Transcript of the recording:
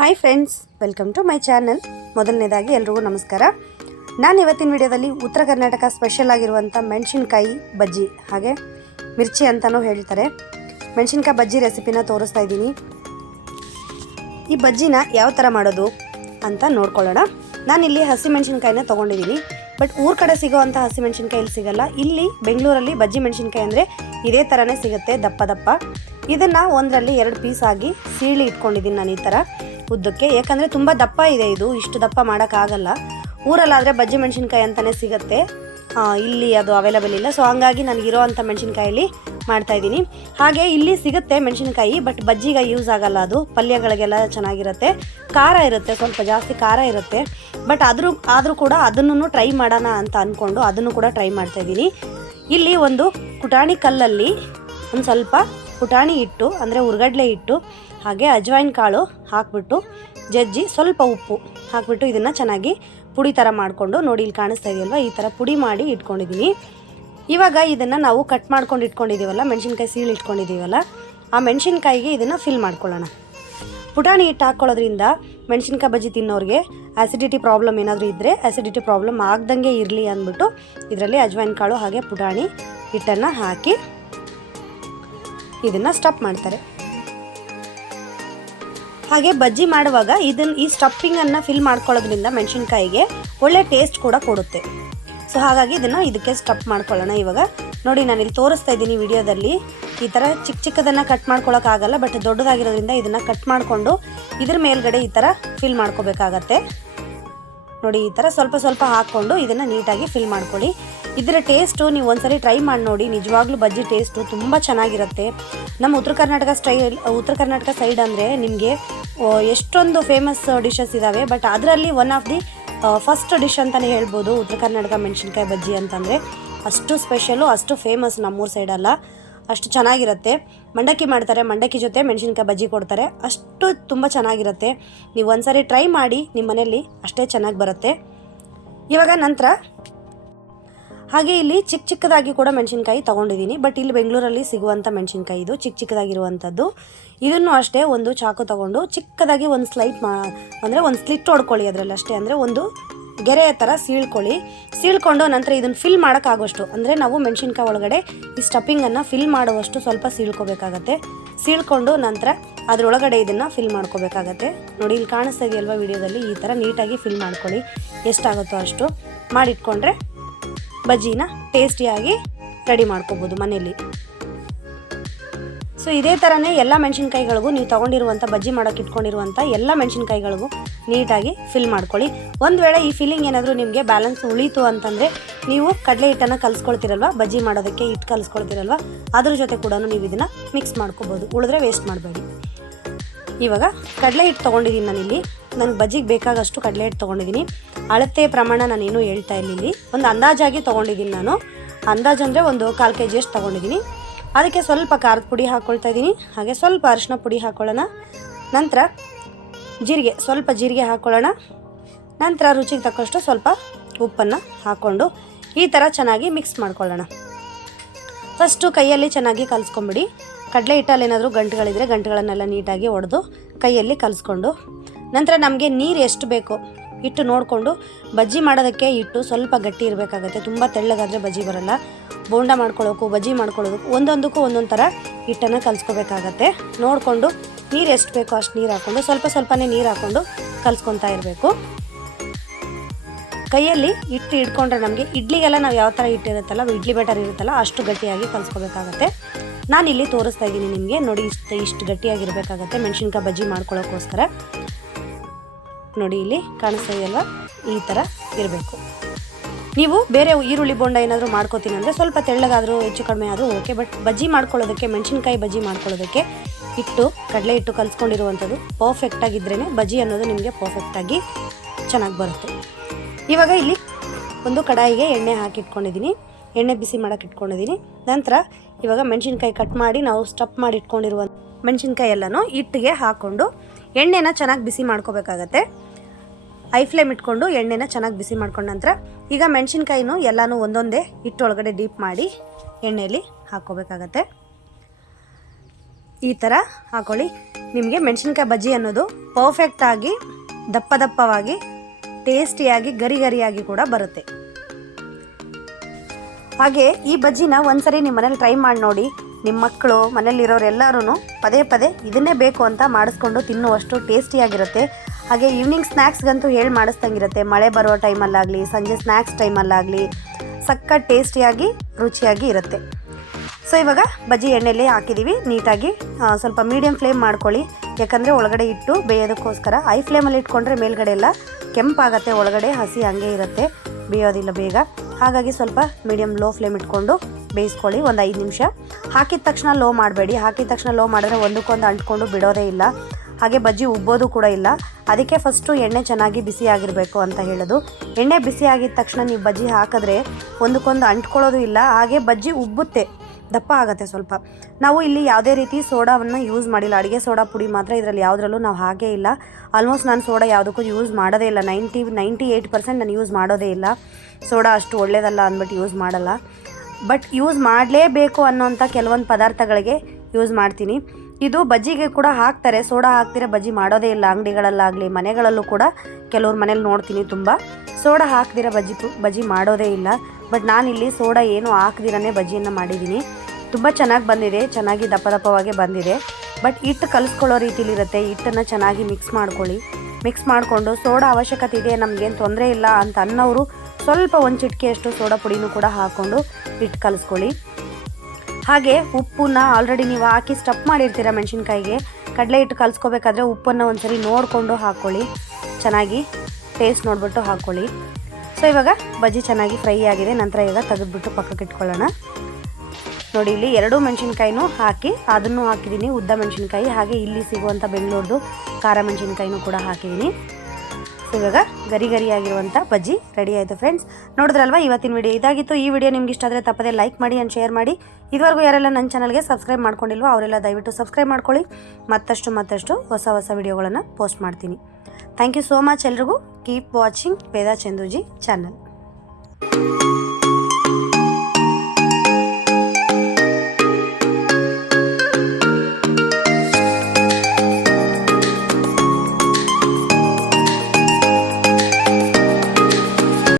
Hi friends welcome to my channel ಮೊದಲನೇದಾಗಿ ಎಲ್ರಿಗೂ ನಮಸ್ಕಾರ. ನಾನು ಇವತ್ತಿನ ವಿಡಿಯೋದಲ್ಲಿ ಉತ್ತರ ಕರ್ನಾಟಕ ಸ್ಪೆಷಲ್ ಆಗಿರುವಂಥ ಮೆಣಸಿನ್ಕಾಯಿ ಬಜ್ಜಿ, ಹಾಗೆ ಮಿರ್ಚಿ ಅಂತಲೂ ಹೇಳ್ತಾರೆ. ಮೆಣಸಿನ್ಕಾಯಿ ಬಜ್ಜಿ ರೆಸಿಪಿನ ತೋರಿಸ್ತಾ ಇದ್ದೀನಿ. ಈ ಬಜ್ಜಿನ ಯಾವ ಥರ ಮಾಡೋದು ಅಂತ ನೋಡ್ಕೊಳ್ಳೋಣ. ನಾನಿಲ್ಲಿ ಹಸಿಮೆಣಸಿನ್ಕಾಯಿನ ತೊಗೊಂಡಿದ್ದೀನಿ. ಬಟ್ ಊರ ಕಡೆ ಸಿಗೋವಂಥ ಹಸಿಮೆಣಸಿನ್ಕಾಯಿ ಇಲ್ಲಿ ಸಿಗಲ್ಲ. ಇಲ್ಲಿ ಬೆಂಗಳೂರಲ್ಲಿ ಬಜ್ಜಿ ಮೆಣಸಿನ್ಕಾಯಿ ಅಂದರೆ ಇದೇ ಥರನೇ ಸಿಗುತ್ತೆ ದಪ್ಪ ದಪ್ಪ. ಇದನ್ನು ಒಂದರಲ್ಲಿ ಎರಡು ಪೀಸ್ ಆಗಿ ಸೀಳಿ ಇಟ್ಕೊಂಡಿದ್ದೀನಿ ನಾನು ಈ ಥರ ಉದ್ದಕ್ಕೆ. ಯಾಕಂದರೆ ತುಂಬ ದಪ್ಪ ಇದೆ ಇದು. ಇಷ್ಟು ದಪ್ಪ ಮಾಡೋಕ್ಕಾಗಲ್ಲ. ಊರಲ್ಲಾದರೆ ಬಜ್ಜಿ ಮೆಣಸಿನ್ಕಾಯಿ ಅಂತಲೇ ಸಿಗುತ್ತೆ. ಇಲ್ಲಿ ಅದು ಅವೈಲಬಲ್ ಇಲ್ಲ. ಸೊ ಹಂಗಾಗಿ ನನಗಿರೋ ಅಂಥ ಮೆಣಸಿನ್ಕಾಯಲ್ಲಿ ಮಾಡ್ತಾಯಿದ್ದೀನಿ ಹಾಗೆ ಇಲ್ಲಿ ಸಿಗುತ್ತೆ ಮೆಣಸಿನ್ಕಾಯಿ ಬಟ್ ಬಜ್ಜಿಗೆ ಯೂಸ್ ಆಗಲ್ಲ ಅದು. ಪಲ್ಯಗಳಿಗೆಲ್ಲ ಚೆನ್ನಾಗಿರುತ್ತೆ. ಖಾರ ಇರುತ್ತೆ, ಸ್ವಲ್ಪ ಜಾಸ್ತಿ ಖಾರ ಇರುತ್ತೆ. ಬಟ್ ಆದರೂ ಆದರೂ ಕೂಡ ಅದನ್ನು ಟ್ರೈ ಮಾಡೋಣ ಅಂತ ಅಂದ್ಕೊಂಡು ಅದನ್ನು ಕೂಡ ಟ್ರೈ ಮಾಡ್ತಾಯಿದ್ದೀನಿ ಇಲ್ಲಿ ಒಂದು ಕುಟಾಣಿ ಕಲ್ಲಲ್ಲಿ ಒಂದು ಸ್ವಲ್ಪ ಪುಟಾಣಿ ಇಟ್ಟು, ಅಂದರೆ ಉರ್ಗಡ್ಲೆ ಇಟ್ಟು, ಹಾಗೆ ಅಜ್ವಾಯಿನ್ ಕಾಳು ಹಾಕ್ಬಿಟ್ಟು, ಜಜ್ಜಿ ಸ್ವಲ್ಪ ಉಪ್ಪು ಹಾಕ್ಬಿಟ್ಟು ಇದನ್ನು ಚೆನ್ನಾಗಿ ಪುಡಿ ಥರ ಮಾಡಿಕೊಂಡು, ನೋಡಿ ಇಲ್ಲಿ ಕಾಣಿಸ್ತಾ ಇದೆಯಲ್ವ ಈ ಥರ ಪುಡಿ ಮಾಡಿ ಇಟ್ಕೊಂಡಿದ್ದೀನಿ ಇವಾಗ ಇದನ್ನು ನಾವು ಕಟ್ ಮಾಡ್ಕೊಂಡು ಇಟ್ಕೊಂಡಿದ್ದೀವಲ್ಲ ಮೆಣಸಿನ್ಕಾಯಿ ಸೀಳು ಇಟ್ಕೊಂಡಿದ್ದೀವಲ್ಲ ಆ ಮೆಣಸಿನ್ಕಾಯಿಗೆ ಇದನ್ನು ಫಿಲ್ ಮಾಡ್ಕೊಳ್ಳೋಣ. ಪುಟಾಣಿ ಹಿಟ್ಟು ಹಾಕ್ಕೊಳ್ಳೋದ್ರಿಂದ ಮೆಣಸಿನ್ಕಾಯಿ ಬಜ್ಜಿ ತಿನ್ನೋರಿಗೆ ಆ್ಯಸಿಡಿಟಿ ಪ್ರಾಬ್ಲಮ್ ಏನಾದರೂ ಇದ್ದರೆ ಆ್ಯಸಿಡಿಟಿ ಪ್ರಾಬ್ಲಮ್ ಆಗ್ದಂಗೆ ಇರಲಿ ಅಂದ್ಬಿಟ್ಟು, ಇದರಲ್ಲಿ ಅಜ್ವೈನ್ ಕಾಳು ಹಾಗೆ ಪುಟಾಣಿ ಹಿಟ್ಟನ್ನು ಹಾಕಿ ಇದನ್ನು ಸ್ಟಪ್ ಮಾಡ್ತಾರೆ. ಹಾಗೆ ಬಜ್ಜಿ ಮಾಡುವಾಗ ಇದನ್ನು ಈ ಸ್ಟಫಿಂಗನ್ನು ಫಿಲ್ ಮಾಡ್ಕೊಳ್ಳೋದ್ರಿಂದ ಮೆಣಸಿನ್ಕಾಯಿಗೆ ಒಳ್ಳೆ ಟೇಸ್ಟ್ ಕೂಡ ಕೊಡುತ್ತೆ. ಸೊ ಹಾಗಾಗಿ ಇದನ್ನು ಇದಕ್ಕೆ ಸ್ಟಪ್ ಮಾಡ್ಕೊಳ್ಳೋಣ ಇವಾಗ. ನೋಡಿ ನಾನು ಇಲ್ಲಿ ತೋರಿಸ್ತಾ ಇದ್ದೀನಿ ವಿಡಿಯೋದಲ್ಲಿ. ಈ ಥರ ಚಿಕ್ಕ ಚಿಕ್ಕದನ್ನು ಕಟ್ ಮಾಡ್ಕೊಳ್ಳೋಕ್ಕಾಗಲ್ಲ ಬಟ್ ದೊಡ್ಡದಾಗಿರೋದ್ರಿಂದ ಇದನ್ನು ಕಟ್ ಮಾಡಿಕೊಂಡು ಇದ್ರ ಮೇಲ್ಗಡೆ ಈ ಥರ ಫಿಲ್ ಮಾಡ್ಕೋಬೇಕಾಗತ್ತೆ. ನೋಡಿ, ಈ ಥರ ಸ್ವಲ್ಪ ಸ್ವಲ್ಪ ಹಾಕ್ಕೊಂಡು ಇದನ್ನು ನೀಟಾಗಿ ಫಿಲ್ ಮಾಡ್ಕೊಳ್ಳಿ. ಇದರ ಟೇಸ್ಟು ನೀವು ಒಂದ್ಸರಿ ಟ್ರೈ ಮಾಡಿ ನೋಡಿ, ನಿಜವಾಗ್ಲೂ ಬಜ್ಜಿ ಟೇಸ್ಟು ತುಂಬ ಚೆನ್ನಾಗಿರುತ್ತೆ. ನಮ್ಮ ಉತ್ತರ ಕರ್ನಾಟಕ ಸ್ಟೈಲ್ ಉತ್ತರ ಕರ್ನಾಟಕ ಸೈಡ್ ಅಂದರೆ ನಿಮಗೆ ಎಷ್ಟೊಂದು ಫೇಮಸ್ ಡಿಶಸ್ ಇದ್ದಾವೆ ಬಟ್ ಅದರಲ್ಲಿ one of the first dish ಅಂತಲೇ ಹೇಳ್ಬೋದು, ಉತ್ತರ ಕರ್ನಾಟಕ ಮೆಣಸಿನ್ಕಾಯಿ ಬಜ್ಜಿ ಅಂತಂದರೆ. ಅಷ್ಟು ಸ್ಪೆಷಲು ಅಷ್ಟು ಫೇಮಸ್ ನಮ್ಮೂರ ಸೈಡಲ್ಲ ಅಷ್ಟು ಚೆನ್ನಾಗಿರುತ್ತೆ. ಮಂಡಕ್ಕಿ ಮಾಡ್ತಾರೆ, ಮಂಡಕ್ಕಿ ಜೊತೆ ಮೆಣಸಿನ್ಕಾಯಿ ಬಜ್ಜಿ ಕೊಡ್ತಾರೆ. ಅಷ್ಟು ತುಂಬ ಚೆನ್ನಾಗಿರುತ್ತೆ. ನೀವು ಒಂದ್ಸರಿ ಟ್ರೈ ಮಾಡಿ ನಿಮ್ಮ ಮನೆಯಲ್ಲಿ ಅಷ್ಟೇ ಚೆನ್ನಾಗಿ ಬರುತ್ತೆ. ಇವಾಗ ನಂತರ ಹಾಗೆ ಇಲ್ಲಿ ಚಿಕ್ಕ ಚಿಕ್ಕದಾಗಿ ಕೂಡ ಮೆಣಸಿನ್ಕಾಯಿ ತೊಗೊಂಡಿದ್ದೀನಿ. ಬಟ್ ಇಲ್ಲಿ ಬೆಂಗಳೂರಲ್ಲಿ ಸಿಗುವಂಥ ಮೆಣಸಿನ್ಕಾಯಿ ಇದು ಚಿಕ್ಕ ಚಿಕ್ಕದಾಗಿರುವಂಥದ್ದು ಇದನ್ನು ಅಷ್ಟೇ ಒಂದು ಚಾಕು ತೊಗೊಂಡು ಚಿಕ್ಕದಾಗಿ ಒಂದು ಸ್ಲೈಟ್ ಮಾ ಅಂದರೆ ಒಂದು ಸ್ಲಿಟ್ ಹೊಡ್ಕೊಳ್ಳಿ ಅದರಲ್ಲಿ ಅಷ್ಟೇ. ಅಂದರೆ ಒಂದು ಗೆರೆ ಥರ ಸೀಳ್ಕೊಳ್ಳಿ. ಸೀಳ್ಕೊಂಡು ನಂತರ ಇದನ್ನು ಫಿಲ್ ಮಾಡೋಕ್ಕಾಗೋಷ್ಟು ಅಂದರೆ ನಾವು ಮೆಣಸಿನ್ಕಾಯಿ ಒಳಗಡೆ ಈ ಸ್ಟಫಿಂಗನ್ನು ಫಿಲ್ ಮಾಡುವಷ್ಟು ಸ್ವಲ್ಪ ಸೀಳ್ಕೋಬೇಕಾಗತ್ತೆ. ಸೀಳ್ಕೊಂಡು ನಂತರ ಅದರೊಳಗಡೆ ಇದನ್ನು ಫಿಲ್ ಮಾಡ್ಕೋಬೇಕಾಗತ್ತೆ. ನೋಡಿ, ಇಲ್ಲಿ ಕಾಣಿಸ್ತಾ ಇದೆಯಲ್ವ ವಿಡಿಯೋದಲ್ಲಿ? ಈ ಥರ ನೀಟಾಗಿ ಫಿಲ್ ಮಾಡ್ಕೊಳ್ಳಿ. ಎಷ್ಟಾಗುತ್ತೋ ಅಷ್ಟು. ಮಾಡಿಟ್ಕೊಂಡ್ರೆ ಬಜ್ಜಿನ ಟೇಸ್ಟಿಯಾಗಿ ರೆಡಿ ಮಾಡ್ಕೋಬೋದು ಮನೇಲಿ ಸೊ ಇದೇ ಥರನೇ ಎಲ್ಲ ಮೆಣಸಿನ್ಕಾಯಿಗಳಿಗೂ ನೀವು ತೊಗೊಂಡಿರುವಂಥ, ಬಜ್ಜಿ ಮಾಡೋಕೆ ಇಟ್ಕೊಂಡಿರುವಂಥ ಎಲ್ಲ ಮೆಣಸಿನ್ಕಾಯಿಗಳಿಗೂ ನೀಟಾಗಿ ಫಿಲ್ ಮಾಡ್ಕೊಳ್ಳಿ. ಒಂದು ವೇಳೆ ಈ ಫಿಲ್ಲಿಂಗ್ ಏನಾದರೂ ನಿಮಗೆ ಬ್ಯಾಲೆನ್ಸ್ ಉಳಿತು ಅಂತಂದರೆ ನೀವು ಕಡಲೆ ಹಿಟ್ಟನ್ನು ಕಲಿಸ್ಕೊಳ್ತಿರಲ್ವ? ಬಜ್ಜಿ ಮಾಡೋದಕ್ಕೆ ಹಿಟ್ಟು ಕಲಿಸ್ಕೊಳ್ತಿರಲ್ವ? ಅದ್ರ ಜೊತೆ ಕೂಡ ನೀವು ಇದನ್ನು ಮಿಕ್ಸ್ ಮಾಡ್ಕೋಬೋದು. ಉಳಿದ್ರೆ ವೇಸ್ಟ್ ಮಾಡಬೇಡಿ. ಇವಾಗ ಕಡಲೆ ಹಿಟ್ಟು ತೊಗೊಂಡಿದ್ದೀನಿ ನಾನಿಲ್ಲಿ. ನನಗೆ ಬಜ್ಜಿಗೆ ಬೇಕಾಗಷ್ಟು ಕಡಲೆ ಹಿಟ್ಟು ತೊಗೊಂಡಿದ್ದೀನಿ ಅಳತೆ ಪ್ರಮಾಣ ನಾನೇನು ಹೇಳ್ತಾ ಇರಲಿಲ್ಲ. ಇಲ್ಲಿ ಒಂದು ಅಂದಾಜಾಗಿ ತೊಗೊಂಡಿದ್ದೀನಿ ನಾನು. ಅಂದಾಜು ಅಂದರೆ ಒಂದು ಕಾಲು ಕೆ ಜಿಯಷ್ಟು ತೊಗೊಂಡಿದ್ದೀನಿ ಅದಕ್ಕೆ ಸ್ವಲ್ಪ ಖಾರದ ಪುಡಿ ಹಾಕ್ಕೊಳ್ತಾ ಇದ್ದೀನಿ. ಹಾಗೆ ಸ್ವಲ್ಪ ಅರಿಶಿನ ಪುಡಿ ಹಾಕ್ಕೊಳ್ಳೋಣ ನಂತರ ಜೀರಿಗೆ, ಸ್ವಲ್ಪ ಜೀರಿಗೆ ಹಾಕ್ಕೊಳ್ಳೋಣ ನಂತರ ರುಚಿಗೆ ತಕ್ಕಷ್ಟು ಸ್ವಲ್ಪ ಉಪ್ಪನ್ನು ಹಾಕ್ಕೊಂಡು ಈ ಥರ ಚೆನ್ನಾಗಿ ಮಿಕ್ಸ್ ಮಾಡ್ಕೊಳ್ಳೋಣ. ಫಸ್ಟು ಕೈಯಲ್ಲಿ ಚೆನ್ನಾಗಿ ಕಲಿಸ್ಕೊಂಬಿಡಿ. ಕಡಲೆ ಹಿಟ್ಟಲ್ಲಿ ಏನಾದರೂ ಗಂಟುಗಳಿದ್ರೆ ಗಂಟುಗಳನ್ನೆಲ್ಲ ನೀಟಾಗಿ ಒಡೆದು ಕೈಯಲ್ಲಿ ಕಲಿಸ್ಕೊಂಡು. ನಂತರ ನಮಗೆ ನೀರು ಎಷ್ಟು ಬೇಕು ಹಿಟ್ಟು ನೋಡಿಕೊಂಡು. ಬಜ್ಜಿ ಮಾಡೋದಕ್ಕೆ ಹಿಟ್ಟು ಸ್ವಲ್ಪ ಗಟ್ಟಿ ಇರಬೇಕಾಗತ್ತೆ. ತುಂಬ ತೆಳ್ಳಗಾದರೆ ಬಜ್ಜಿ ಬರಲ್ಲ. ಬೋಂಡ ಮಾಡ್ಕೊಳ್ಳೋಕು, ಬಜ್ಜಿ ಮಾಡ್ಕೊಳ್ಳೋದಕ್ಕೂ ಒಂದೊಂದಕ್ಕೂ ಒಂದೊಂದು ಥರ ಹಿಟ್ಟನ್ನು ಕಲಿಸ್ಕೋಬೇಕಾಗತ್ತೆ. ನೋಡಿಕೊಂಡು ನೀರು ಎಷ್ಟು ಬೇಕೋ ಅಷ್ಟು ನೀರು ಹಾಕ್ಕೊಂಡು ಸ್ವಲ್ಪ ಸ್ವಲ್ಪನೇ ನೀರು ಹಾಕ್ಕೊಂಡು ಕಲಿಸ್ಕೊತಾ ಇರಬೇಕು. ಕೈಯಲ್ಲಿ ಹಿಟ್ಟು ಹಿಡ್ಕೊಂಡ್ರೆ ನಮಗೆ ಇಡ್ಲಿಗೆಲ್ಲ ನಾವು ಯಾವ ಥರ ಹಿಟ್ಟಿರುತ್ತಲ್ಲ ಇಡ್ಲಿ ಬೆಟರ್ ಇರುತ್ತಲ್ಲ, ಅಷ್ಟು ಗಟ್ಟಿಯಾಗಿ ಕಲಿಸ್ಕೋಬೇಕಾಗತ್ತೆ. ನಾನಿಲ್ಲಿ ತೋರಿಸ್ತಾ ಇದ್ದೀನಿ ನಿಮಗೆ, ನೋಡಿ ಇಷ್ಟು ಇಷ್ಟು ಗಟ್ಟಿಯಾಗಿರಬೇಕಾಗತ್ತೆ ಮೆಣಸಿನ್ಕಾಯಿ ಬಜ್ಜಿ ಮಾಡ್ಕೊಳ್ಳೋಕ್ಕೋಸ್ಕರ ನೋಡಿ ಇಲ್ಲಿ ಕಾಣಿಸ್ತಾ ಇದೆಯಲ್ವ? ಈ ಥರ ಇರಬೇಕು. ನೀವು ಬೇರೆ ಈರುಳ್ಳಿ ಬೋಂಡ ಏನಾದರೂ ಮಾಡ್ಕೋತೀನಿ ಅಂದರೆ ಸ್ವಲ್ಪ ತೆಳ್ಳಗಾದರೂ ಹೆಚ್ಚು ಕಡಿಮೆ ಆದರೂ ಓಕೆ ಬಟ್ ಬಜ್ಜಿ ಮಾಡ್ಕೊಳ್ಳೋದಕ್ಕೆ, ಮೆಣಸಿನ್ಕಾಯಿ ಬಜ್ಜಿ ಮಾಡ್ಕೊಳ್ಳೋದಕ್ಕೆ ಹಿಟ್ಟು, ಕಡಲೆ ಹಿಟ್ಟು ಕಲಿಸ್ಕೊಂಡಿರುವಂಥದ್ದು ಪರ್ಫೆಕ್ಟಾಗಿದ್ರೇ ಬಜ್ಜಿ ಅನ್ನೋದು ನಿಮಗೆ ಪರ್ಫೆಕ್ಟಾಗಿ ಚೆನ್ನಾಗಿ ಬರುತ್ತೆ. ಇವಾಗ ಇಲ್ಲಿ ಒಂದು ಕಡಾಯಿಗೆ ಎಣ್ಣೆ ಹಾಕಿಟ್ಕೊಂಡಿದ್ದೀನಿ ಎಣ್ಣೆ ಬಿಸಿ ಮಾಡೋಕೆ ಇಟ್ಕೊಂಡಿದ್ದೀನಿ. ನಂತರ ಇವಾಗ ಮೆಣಸಿನ್ಕಾಯಿ ಕಟ್ ಮಾಡಿ ನಾವು ಸ್ಟಪ್ ಮಾಡಿ ಇಟ್ಕೊಂಡಿರುವ ಮೆಣಸಿನ್ಕಾಯಿ ಎಲ್ಲನೂ ಹಿಟ್ಟಿಗೆ ಹಾಕ್ಕೊಂಡು ಎಣ್ಣೆನ ಚೆನ್ನಾಗಿ ಬಿಸಿ ಮಾಡ್ಕೋಬೇಕಾಗತ್ತೆ. ಐ ಫ್ಲೇಮ್ ಇಟ್ಕೊಂಡು ಎಣ್ಣೆನ ಚೆನ್ನಾಗಿ ಬಿಸಿ ಮಾಡ್ಕೊಂಡ ನಂತರ ಈಗ ಮೆಣಸಿನ್ಕಾಯಿನೂ ಎಲ್ಲನೂ ಒಂದೊಂದೇ ಹಿಟ್ಟೊಳಗಡೆ ಡೀಪ್ ಮಾಡಿ ಎಣ್ಣೆಯಲ್ಲಿ ಹಾಕ್ಕೋಬೇಕಾಗತ್ತೆ. ಈ ಥರ ಹಾಕೊಳ್ಳಿ. ನಿಮಗೆ ಮೆಣಸಿನ್ಕಾಯಿ ಬಜ್ಜಿ ಅನ್ನೋದು ಪರ್ಫೆಕ್ಟಾಗಿ ದಪ್ಪ ದಪ್ಪವಾಗಿ ಟೇಸ್ಟಿಯಾಗಿ ಗರಿ ಗರಿಯಾಗಿ ಕೂಡ ಬರುತ್ತೆ. ಹಾಗೆ ಈ ಬಜ್ಜಿನ ಒಂದ್ಸರಿ ನಿಮ್ಮ ಮನೇಲಿ ಟ್ರೈ ಮಾಡಿ ನೋಡಿ. ನಿಮ್ಮ ಮಕ್ಕಳು ಮನೇಲಿರೋರೆಲ್ಲರೂ ಪದೇ ಪದೇ ಇದನ್ನೇ ಬೇಕು ಅಂತ ಮಾಡಿಸ್ಕೊಂಡು ತಿನ್ನುವಷ್ಟು ಟೇಸ್ಟಿಯಾಗಿರುತ್ತೆ ಹಾಗೆ ಈವ್ನಿಂಗ್ ಸ್ನ್ಯಾಕ್ಸ್ಗಂತೂ ಹೇಳಿ ಮಾಡಿಸ್ದಂಗಿರುತ್ತೆ. ಮಳೆ ಬರೋ ಟೈಮಲ್ಲಾಗಲಿ ಸಂಜೆ ಸ್ನ್ಯಾಕ್ಸ್ ಟೈಮಲ್ಲಾಗಲಿ ಸಕ್ಕ ಟೇಸ್ಟಿಯಾಗಿ ರುಚಿಯಾಗಿ ಇರುತ್ತೆ. ಸೊ ಇವಾಗ ಬಜ್ಜಿ ಎಣ್ಣೆಯಲ್ಲಿ ಹಾಕಿದ್ದೀವಿ ನೀಟಾಗಿ ಸ್ವಲ್ಪ ಮೀಡಿಯಮ್ ಫ್ಲೇಮ್ ಮಾಡ್ಕೊಳ್ಳಿ. ಯಾಕಂದರೆ ಒಳಗಡೆ ಇಟ್ಟು ಬೇಯೋದಕ್ಕೋಸ್ಕರ ಐ ಫ್ಲೇಮಲ್ಲಿ ಇಟ್ಕೊಂಡ್ರೆ ಮೇಲ್ಗಡೆ ಎಲ್ಲ ಕೆಂಪಾಗತ್ತೆ, ಒಳಗಡೆ ಹಸಿ ಹಂಗೆ ಇರುತ್ತೆ. ಬೇಯೋದಿಲ್ಲ ಬೇಗ. ಹಾಗಾಗಿ ಸ್ವಲ್ಪ ಮೀಡಿಯಮ್ ಲೋ ಫ್ಲೇಮ್ ಇಟ್ಕೊಂಡು ಬೇಯಿಸ್ಕೊಳ್ಳಿ, ಒಂದು ಐದು ನಿಮಿಷ. ಹಾಕಿದ ತಕ್ಷಣ ಲೋ ಮಾಡಬೇಡಿ. ಹಾಕಿದ ತಕ್ಷಣ ಲೋ ಮಾಡಿದ್ರೆ ಒಂದಕ್ಕೊಂದು ಅಂಟ್ಕೊಂಡು ಬಿಡೋದೇ ಇಲ್ಲ. ಹಾಗೆ ಬಜ್ಜಿ ಉಬ್ಬೋದು ಕೂಡ ಇಲ್ಲ. ಅದಕ್ಕೆ ಫಸ್ಟು ಎಣ್ಣೆ ಚೆನ್ನಾಗಿ ಬಿಸಿ ಆಗಿರಬೇಕು ಅಂತ ಹೇಳೋದು. ಎಣ್ಣೆ ಬಿಸಿ ಆಗಿದ ತಕ್ಷಣ ನೀವು ಬಜ್ಜಿ ಹಾಕಿದ್ರೆ ಒಂದಕ್ಕೊಂದು ಅಂಟ್ಕೊಳ್ಳೋದು ಇಲ್ಲ, ಹಾಗೆ ಬಜ್ಜಿ ಉಬ್ಬುತ್ತೆ. ದಪ್ಪ ಆಗುತ್ತೆ ಸ್ವಲ್ಪ. ನಾವು ಇಲ್ಲಿ ಯಾವುದೇ ರೀತಿ ಸೋಡಾವನ್ನು ಯೂಸ್ ಮಾಡಿಲ್ಲ. ಅಡುಗೆ ಸೋಡಾ ಪುಡಿ ಮಾತ್ರ ಇದರಲ್ಲಿ ಯಾವುದರಲ್ಲೂ ನಾವು ಹಾಗೇ ಇಲ್ಲ. ಆಲ್ಮೋಸ್ಟ್ ನಾನು ಸೋಡಾ ಯಾವುದಕ್ಕೂ ಯೂಸ್ ಮಾಡೋದೇ ಇಲ್ಲ. ನೈಂಟಿ ನೈಂಟಿ ಏಯ್ಟ್ ಪರ್ಸೆಂಟ್ ನಾನು ಯೂಸ್ ಮಾಡೋದೇ ಇಲ್ಲ. ಸೋಡಾ ಅಷ್ಟು ಒಳ್ಳೇದಲ್ಲ ಅಂದ್ಬಿಟ್ಟು ಯೂಸ್ ಮಾಡಲ್ಲ. ಬಟ್ ಯೂಸ್ ಮಾಡಲೇಬೇಕು ಅನ್ನೋಂಥ ಕೆಲವೊಂದು ಪದಾರ್ಥಗಳಿಗೆ ಯೂಸ್ ಮಾಡ್ತೀನಿ. ಇದು ಬಜ್ಜಿಗೆ ಕೂಡ ಹಾಕ್ತಾರೆ, ಸೋಡಾ ಹಾಕ್ತಿರ, ಬಜ್ಜಿ ಮಾಡೋದೇ ಇಲ್ಲ. ಅಂಗಡಿಗಳಲ್ಲಾಗಲಿ, ಮನೆಗಳಲ್ಲೂ ಕೂಡ ಕೆಲವ್ರ ಮನೇಲಿ ನೋಡ್ತೀನಿ ತುಂಬ. ಸೋಡಾ ಹಾಕ್ದಿರ ಬಜ್ಜಿ ಬಜ್ಜಿ ಮಾಡೋದೇ ಇಲ್ಲ. ಬಟ್ ನಾನಿಲ್ಲಿ ಸೋಡಾ ಏನು ಹಾಕ್ದಿರನೇ ಬಜ್ಜಿಯನ್ನು ಮಾಡಿದ್ದೀನಿ. ತುಂಬ ಚೆನ್ನಾಗಿ ಬಂದಿದೆ, ಚೆನ್ನಾಗಿ ದಪ್ಪ ದಪ್ಪವಾಗಿ ಬಂದಿದೆ. ಬಟ್ ಹಿಟ್ಟು ಕಲಿಸ್ಕೊಳ್ಳೋ ರೀತಿಲಿರುತ್ತೆ, ಹಿಟ್ಟನ್ನು ಚೆನ್ನಾಗಿ ಮಿಕ್ಸ್ ಮಾಡ್ಕೊಳ್ಳಿ. ಮಿಕ್ಸ್ ಮಾಡಿಕೊಂಡು ಸೋಡಾ ಅವಶ್ಯಕತೆ ಇದೆ, ನಮಗೇನು ತೊಂದರೆ ಇಲ್ಲ ಅಂತ ಅನ್ನೋರು ಸ್ವಲ್ಪ ಒಂದು ಚಿಟಿಕೆಯಷ್ಟು ಸೋಡಾ ಪುಡಿನೂ ಕೂಡ ಹಾಕ್ಕೊಂಡು ಹಿಟ್ಟು ಕಲಿಸ್ಕೊಳ್ಳಿ. ಹಾಗೆ ಉಪ್ಪನ್ನ ಆಲ್ರೆಡಿ ನೀವು ಹಾಕಿ ಸ್ಟಪ್ ಮಾಡಿರ್ತೀರಾ ಮೆಣಸಿನ್ಕಾಯಿಗೆ. ಕಡಲೆ ಹಿಟ್ಟು ಕಲಿಸ್ಕೋಬೇಕಾದ್ರೆ ಉಪ್ಪನ್ನು ಒಂದ್ಸರಿ ನೋಡಿಕೊಂಡು ಹಾಕ್ಕೊಳ್ಳಿ ಚೆನ್ನಾಗಿ ಟೇಸ್ಟ್ ನೋಡಿಬಿಟ್ಟು ಹಾಕ್ಕೊಳ್ಳಿ ಸೊ ಇವಾಗ ಬಜ್ಜಿ ಚೆನ್ನಾಗಿ ಫ್ರೈ ಆಗಿದೆ. ನಂತರ ಇವಾಗ ತೆಗೆದುಬಿಟ್ಟು ಪಕ್ಕಕ್ಕೆ ಇಟ್ಕೊಳ್ಳೋಣ. ನೋಡಿ, ಇಲ್ಲಿ ಎರಡೂ ಮೆಣಸಿನ್ಕಾಯಿನೂ ಹಾಕಿ, ಅದನ್ನು ಹಾಕಿದ್ದೀನಿ. ಉದ್ದ ಮೆಣಸಿನ್ಕಾಯಿ, ಹಾಗೆ ಇಲ್ಲಿ ಸಿಗುವಂಥ ಬೆಂಗಳೂರ್ದು ಖಾರ ಮೆಣಸಿನ್ಕಾಯಿನೂ ಕೂಡ ಹಾಕಿದ್ದೀನಿ. ಸೊ ಇವಾಗ ಗರಿ ಗರಿಯಾಗಿರುವಂಥ ಬಜ್ಜಿ ರೆಡಿ ಆಯಿತು ಫ್ರೆಂಡ್ಸ್ ನೋಡಿದ್ರಲ್ವಾ, ಇವತ್ತಿನ ವಿಡಿಯೋ ಇದಾಗಿತ್ತು. ಈ ವಿಡಿಯೋ ನಿಮ್ಗೆ ಇಷ್ಟ ಆದರೆ ತಪ್ಪದೆ ಲೈಕ್ ಮಾಡಿ ಆ್ಯಂಡ್ ಶೇರ್ ಮಾಡಿ. ಇದುವರೆಗೂ ಯಾರೆಲ್ಲ ನನ್ನ ಚಾನಲ್ಗೆ ಸಬ್ಸ್ಕ್ರೈಬ್ ಮಾಡ್ಕೊಂಡಿಲ್ವೋ, ಅವರೆಲ್ಲ ದಯವಿಟ್ಟು ಸಬ್ಸ್ಕ್ರೈಬ್ ಮಾಡ್ಕೊಳ್ಳಿ. ಮತ್ತಷ್ಟು ಮತ್ತಷ್ಟು ಹೊಸ ಹೊಸ ವಿಡಿಯೋಗಳನ್ನು ಪೋಸ್ಟ್ ಮಾಡ್ತೀನಿ. ಥ್ಯಾಂಕ್ ಯು ಸೋ ಮಚ್ ಎಲ್ರಿಗೂ. Keep watching Veda Chanduji channel